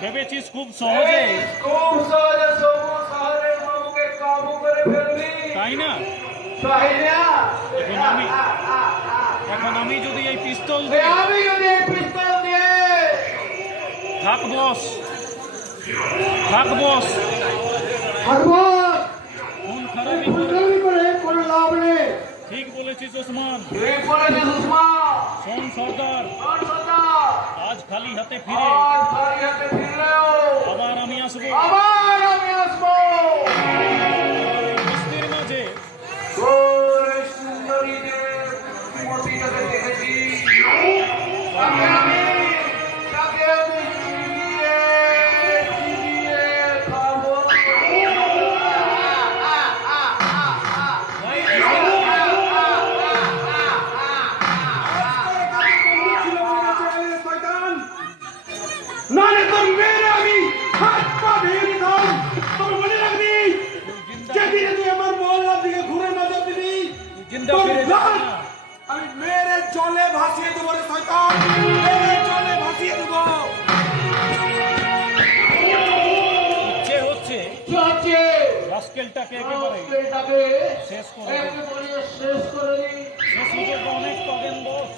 ভেবেছিস খুব সহজে তাই না? এখন আমি যদি এই পিস্তল দিয়ে থাক বস খুন খারাপি করে লাভ নেই। ঠিক বলেছিস ওসমান। শোন সর্দার, আজ খালি হাতে ফিরে আবার আমি আসবো। বস্তির মাঝে আমি মেরে জলে ভাসিয়ে দেবো রে শয়তান, মেরে জলে ভাসিয়ে দেবো। ইচ্ছে হচ্ছে রাস্কেলটাকে একেবারে শেষ করে শেষ সুযোগ অনেক পাবেন বস।